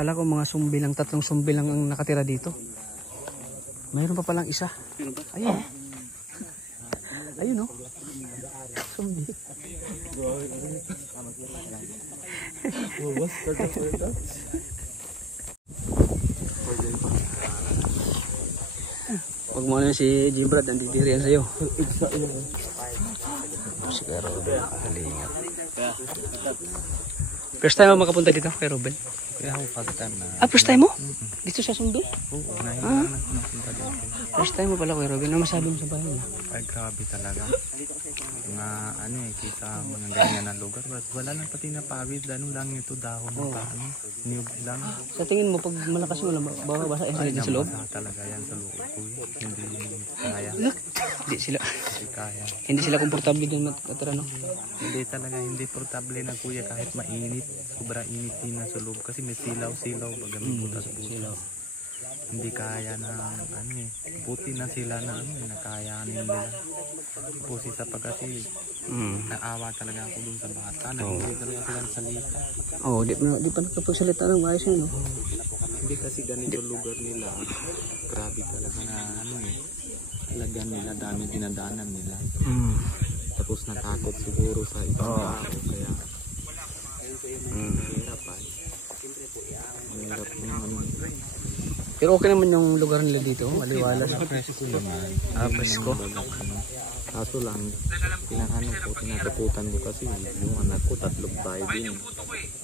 Akala ko mga sumbi lang, 3 sumbi lang ang nakatira dito. Mayroon pa palang isa. Ayun. Ayun, oh. Sumbi. Huwag mo na si Jimbrad, nandidiri yan sa'yo. Si Kuya Ruben, kalingap. First time mo makapunta dito, Kuya Ruben? Kaya ako pag-time na. Ah, first time mo? Dito sa Sumbi? Oo, nahilang napunta dito. First time mo pala, Kuya Ruben. Ano masabi mo sa bahay mo? Ay, grabe talaga. Mga ano eh, kita mga ganyan na lugar. Wala lang pati na pawid. Ano lang ito, dahon ng paano. Niyog lang. Sa tingin mo, pag malakas mo lang, basa yan sa loob? Basa talaga yan sa loob ko. Hindi kaya. Hindi kaya. Hindi sila komportable doon natira, no? Hindi talaga, hindi portable na kuya kahit mainit. Sobrang init din na sa loob. Kasi may silaw-silaw. Baga may butas-butas. Hindi kaya na ano eh. Buti na sila na ano eh, nakayanin nila. Tapos isa pa kasi naawa talaga ako dun sa bata. Hindi talaga sila salita. Oo, di pa nakapagsalita ng ayos yun, no? Hindi kasi ganito lugar nila. Grabe talaga na ano eh. Lagyan nila, dami dinadanan nila. Tapos natakot siguro sa ibang tao. Kaya mahirap ay. Mahirap naman. Pero okay naman yung lugar nila dito, maliwalas. Presko naman. Presko. Kaso lang, tinatakutan ko kasi yung anak ko 3 babae din.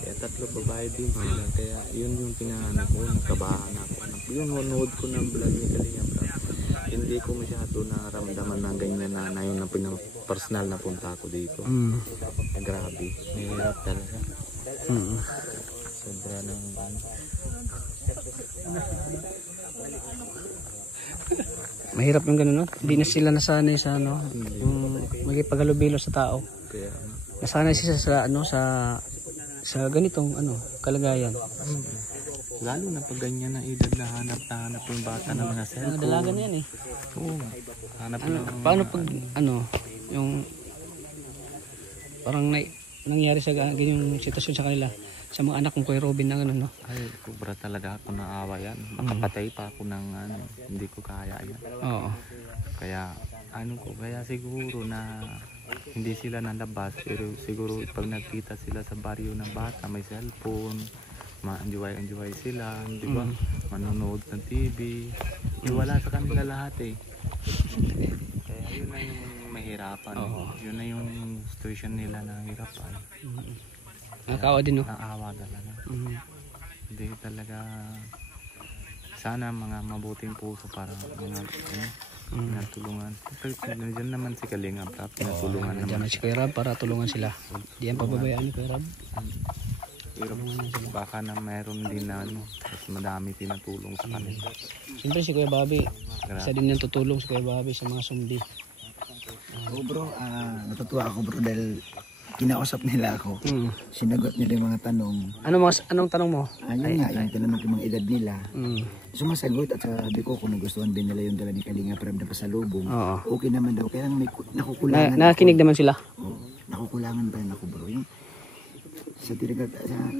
Kaya 3 babae din sila. Kaya yun yung pinahanap ko, nakabahan ako. Yung nood ko ng vlog ni Kalingap. Hindi ko masyado naramdaman na ganyan na yun ang personal na punta ko dito. Grabe, mahirap talaga. Sobra ng Mahirap yung gano'n, no? Hindi na sila nasanay sa ano, yung magipaghalubilo sa tao. kaya Nasanay sila sa ano, sa ganitong ano, kalagayan. lalo na pag ganyan na edad na hanap yung bata ng mga cellphone. Dalaga na yan eh. Oo. Hanap Ano, ng paano pag ano, yung parang nangyari sa ganyang sitwasyon sa kanila, sa mga anak kong Kuya Robin na ano, no? Ay, kubra talaga ako naawa yan. Makapatay pa ako ng ano, hindi ko kaya yan. Oo. Kaya kaya siguro na hindi sila nalabas, pero siguro pag nagkita sila sa baryo ng bata, may cellphone, ma-enjoy sila, di ba? Manonood ng TV. Wala sa kanila lahat eh. Kaya yun na yung mahirapan. Yun na yung situation nila na hirapan. Nakakaawa din, no? Naawa talaga. Hindi talaga. Sana mga mabuting puso para mga tulungan. Nandiyan naman si Kalingap, natulungan naman. Nandiyan si Kuya Rab para tulungan sila. Di yan pababayaan ni Kuya Rab. Pero baka na mayroon din na ano, mas madami tinatulong sa kanila. Siyempre si Kuya Bobby, isa din yung tutulong si Kuya Bobby sa mga sumbi. Oo bro, natutuwa ako bro dahil kinausap nila ako. Sinagot nila yung mga tanong. Anong tanong mo? Ayun nga, yung tinanong yung mga edad nila. Sumasagot at sabi ko kung nagustuhan din nila yung dala ni Kalingap Rab na pasalubong. Okay naman daw, kaya may nakukulangan. Nakikinig naman sila? Oo, nakukulangan pa rin ako bro. Yung,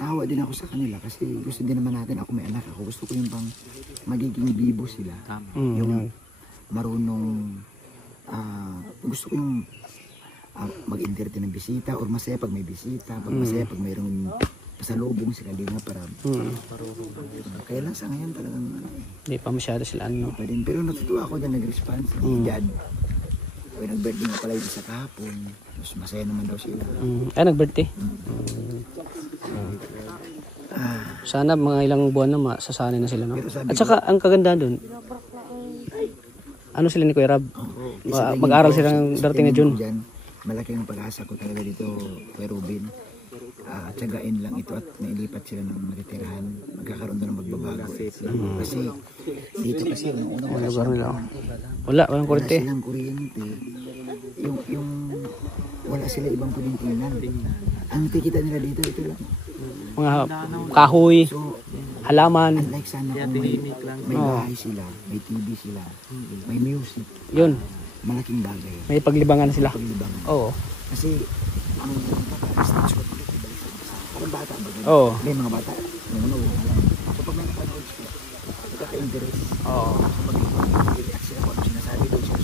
tawa din ako sa kanila kasi gusto din naman natin, ako may anak ako. Gusto ko yung pang magiging bibo sila. Yung marunong, gusto ko yung mag-entertain ng bisita or masaya pag may bisita, pag masaya pag mayroong pasalubong si Kalingap Rab. Kaya lang sa ngayon talagang hindi pa masyado sila ano. pero natutuwa ako dyan nag-response ni Dad. Kaya nag-birthday nga pala yun sa kahapon. Mas masaya naman daw sila. Nag-birthday? Sana mga ilang buwan na masasanay na sila, no? At saka ang kaganda doon, ano sila ni Kuya Rab? Mag-aral sila ng darating na June. Malaki ang pag-asa ko talaga dito, Kuya Robin. Tsagain lang ito at nailipat sila ng matitirahan. Magkakaroon doon ng magbabago. Kasi dito kasi nung unang lugar nila. Walang kuryente. Wala silang kuryente. Yung wala sila ibang kulintinan. Ang tikita nila dito, ito lang. Mga kahoy, halaman. Unlike sana kung may bahay sila, may TV sila, may music. Yun. Malaking bagay. May paglibangan sila. Paglibangan. Oo. Kasi ang parang bata ba? Oo. May mga bata. Yung ano, interes. Oo. Mag-react sila kung ano sinasabi doon sa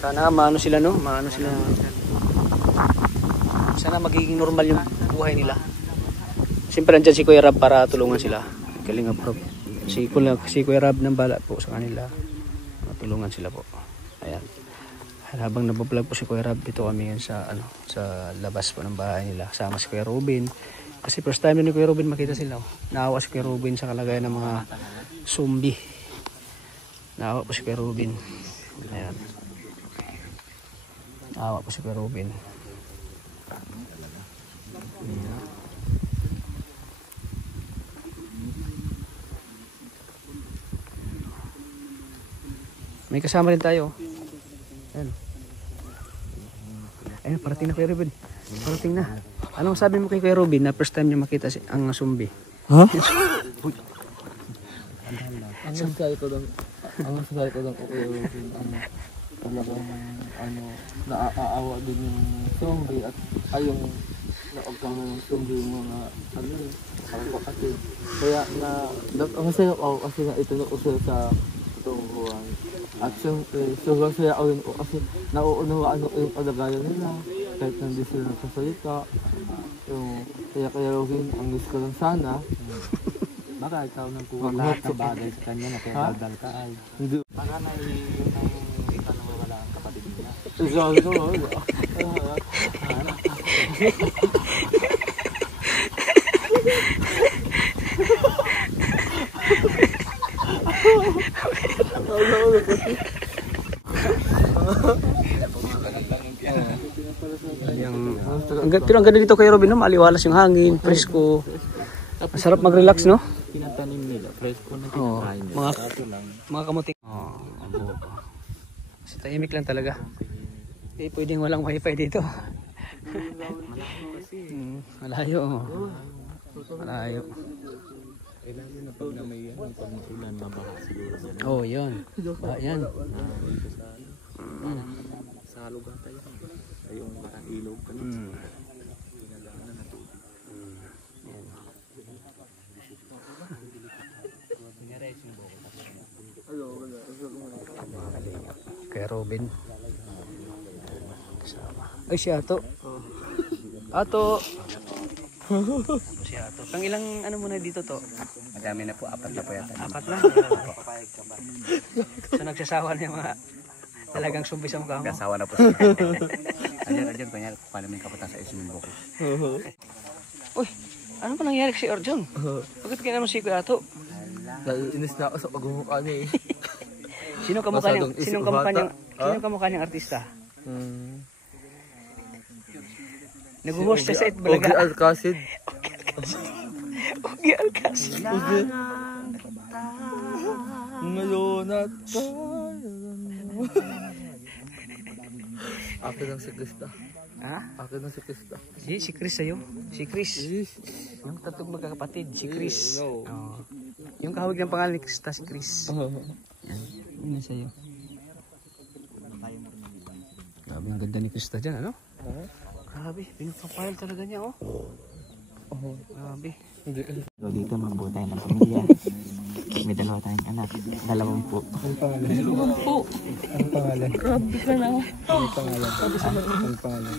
Sana maano sila, no? Maano sila. Sana magiging normal yung buhay nila. Siyempre andyan si Kuya Rab para tulungan sila. Kalingap Rob. Si Kuya Rab ng bala po sa kanila. Matulungan sila po. Ayan. Habang nabablog po si Kuya Rab, dito kami yan sa sa labas po ng bahay nila. Sama si Kuya Robin. Kasi first time ni Kuya Robin makita sila. Naawa si Kuya Robin sa kalagayan ng mga zombie. Naawa po si Kuya Robin. Ayan. Naawa po si Kuya Robin. May kasama rin tayo. Ayan. Ayun, parating na Kuya Robin. Parating na. Anong sabi mo kay Kuya Robin na first time niya makita ang zombie? Ha? Ang sabi ko lang Kuya Robin, talagang naaawa din yung zombie at yung naogkang ng zombie yung mga kapatid. Kaya masaya ako kasi na ito ko sila sa itong buwan. At siyempre, sobrang saya ako rin ko kasi nauunawaan ko yung kalagayan nila kahit hindi sila nagsasalita. Kaya rin, ang gusto ko lang sana. Baka ikaw nang kuha lahat ng bagay sa kanya na kaya daldal ka ay. Hindi. Baka na ikaw nang wala ang kapatid niya. Sabi ko, Pero ang ganda dito kay Robin, no? Maliwalas yung hangin, presko. Masarap mag-relax, no? pinatanim nila, fresco na Oo, kinakain nila. mga Kaso lang, kamuting. Oo, abo. Kasi tahimik lang talaga. Eh, pwedeng walang wifi dito. Malayo. Malayo. kailangan na pag na may pag ulan, mabaha siguro na. Oh, yun. Yan. Sa lugar tayo. Ay yung parang ilog ka na. Pinagaanan na tubig. Yan. Kay Robin. Kasama. Ay, si Ato. Ato. Si Ato. Pang ilang ano muna dito to? Madami na po, 4 na po yata. 4 na. So nagsasawa na yung mga talagang sumbi sa mukha mo. Kasawa na po siya. Adyan, kanya kukuha namin kaputan sa isimin buko. Uy, ano pa nangyari si Orjon? Bakit kaya naman si Kuya Ato? Inis na ako sa pagmumukha niya eh. Sinong kamukha niyang artista? Nag-host siya sa Ogie Itbulaga. Alcacid. Ogie Alcacid. Ngayon at akin ang si Krista. Ha? Akin ang si Krista. Si Chris sa'yo? Si Chris. Yung tatlong magkakapatid, si Chris. No. Oh. Yung kahawig ng pangalan ni Krista, si Chris. Yan. Yun na sa'yo. Grabe ang ganda ni Krista dyan, ano? Grabe, pinapapile talaga niya, oh. Grabe. So, dito magbuo tayo ng pamilya. May 2 tayong anak. 2 po. Ang pangalan? Grabe ka na. Ang pangalan?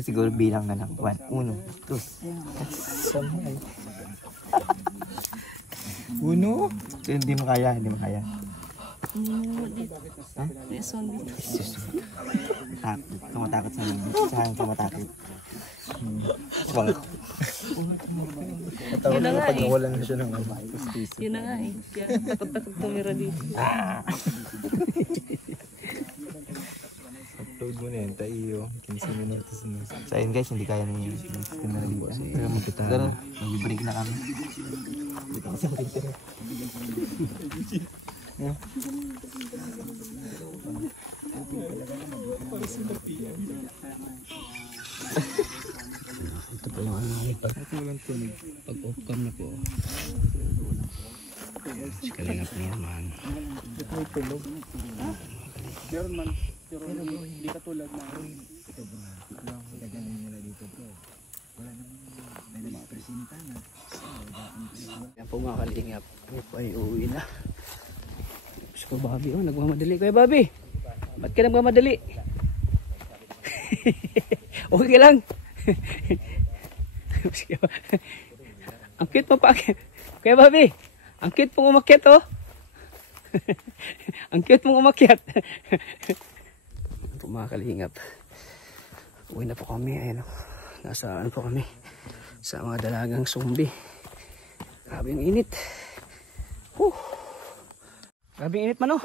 Siguro bilang na lang. 1, 2, 3. Uno? Hindi mo kaya. Tumatakot sa mga. Sa akin tumatakot. Matawag na pag nawalan na siya ng Yun na nga eh. Kaya takot-takot tumira dito. upload mo na yan, tayo. 15 minutos na. So ayun guys, hindi kaya na yung camera dito. Pero makita. Pero mag-break na kami. Ito po yung ano. Pag off-cam na po. Si Kalingap naman. Ayan po mga kalingap. Kami po ay uuwi na. Si Kuya Bobby, oh, nagmamadali. Kuya Bobby, ba't ka nagmamadali? Okay ka lang. Ang cute mo pa. Kuya Bobby, ang cute mong umakyat, oh. Ang cute mong umakyat. Ayan po mga kalingap. Uwi na po kami. Ayan, oh. Nasa ano po kami? Sa mga dalagang zombie. Grabe yung init. Grabe yung init man, oh.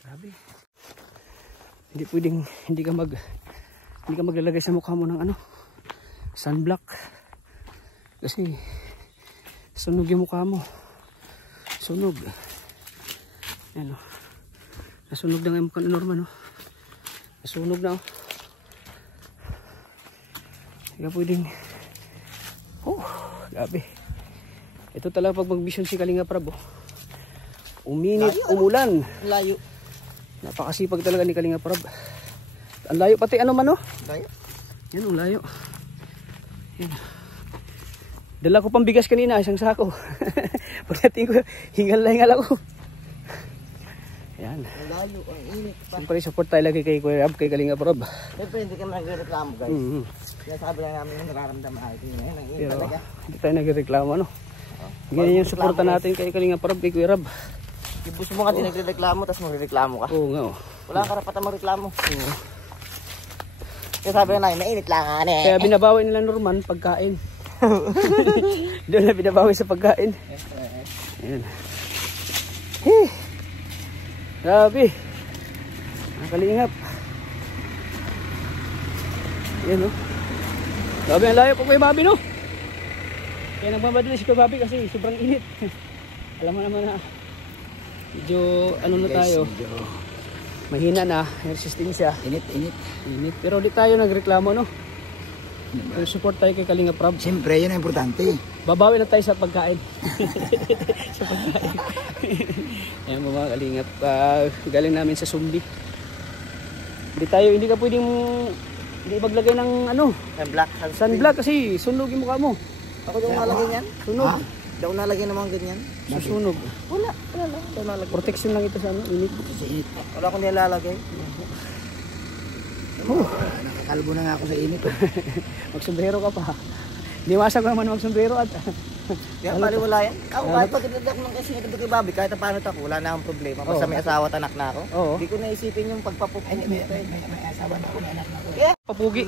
Grabe. Hindi pwedeng hindi ka maglalagay sa mukha mo ng ano, sunblock. Kasi sunog yung mukha mo. Sunog. Ayan, oh. Nasunog na nga yung mukha na Norman, oh. Nasunog na, oh. Hindi ka pwedeng grabe. Ito talaga pag mag-vision si Kalinga Prab, oh. Uminit, umulan. Layo. Napakasipag talaga ni Kalinga Prab. Ang layo pati ano man, oh. Layo. Yan, ang layo. Yan. Dala ko pang bigas kanina, isang sako. Pagdating ko, hingal ako. Yan. Ang layo, ang init pa. Siyempre, support tayo lagi kay Kuya Rab, kay Kalinga Prab. Siyempre, hindi ka nagreklamo, guys. Sinasabi lang namin yung nararamdaman natin. Ngayon, ang init Pero, talaga. hindi tayo nagreklamo, ano. Ganyan yung supporta natin kay Kalinga Prab, kay Kuya Rab. Ibus mo nga din nagreklamo, tapos magreklamo ka. Oo nga, oh. Wala kang karapatan magreklamo. Oo. Kaya sabi na, mainit lang nga, Kaya binabawi nila Norman pagkain. Doon na binabawi sa pagkain. Ayan. Hey. Grabe. Ang kalingap. Ayan, oh. Grabe ang layo po Kuya Bobby, no? Kaya nagmamadali si Kuya Bobby kasi sobrang init. Alam mo naman na medyo ano na tayo. Mahina na yung resistensya. Init. Init. Pero di tayo nagreklamo, no? Pero support tayo kay Kalinga Prab. Siyempre, yun ang importante. Babawi na tayo sa pagkain. Sa pagkain. Ayan mga Kalingap. Galing namin sa zombie. Hindi ka pwedeng hindi maglagay ng ano, sunblock kasi sunog yung mukha mo. Ako daw nalagay yan? Sunog. Daw nalagay naman ganyan? Susunog. Wala lang. Daw nalagay. Protection lang ito sa ano, init. Wala akong nilalagay. Nakakalbo na nga ako sa init. Magsombrero ka pa. Hindi masag naman magsombrero at Kaya paliwala yan. Ako kahit pagdadag ako ng kasi nito kay Bobby, kahit paano ako, wala na akong problema. Basta may asawa at anak na ako. Oo. Hindi ko naisipin yung pagpapupugi. May asawa na ako, may anak na ako. Papugi.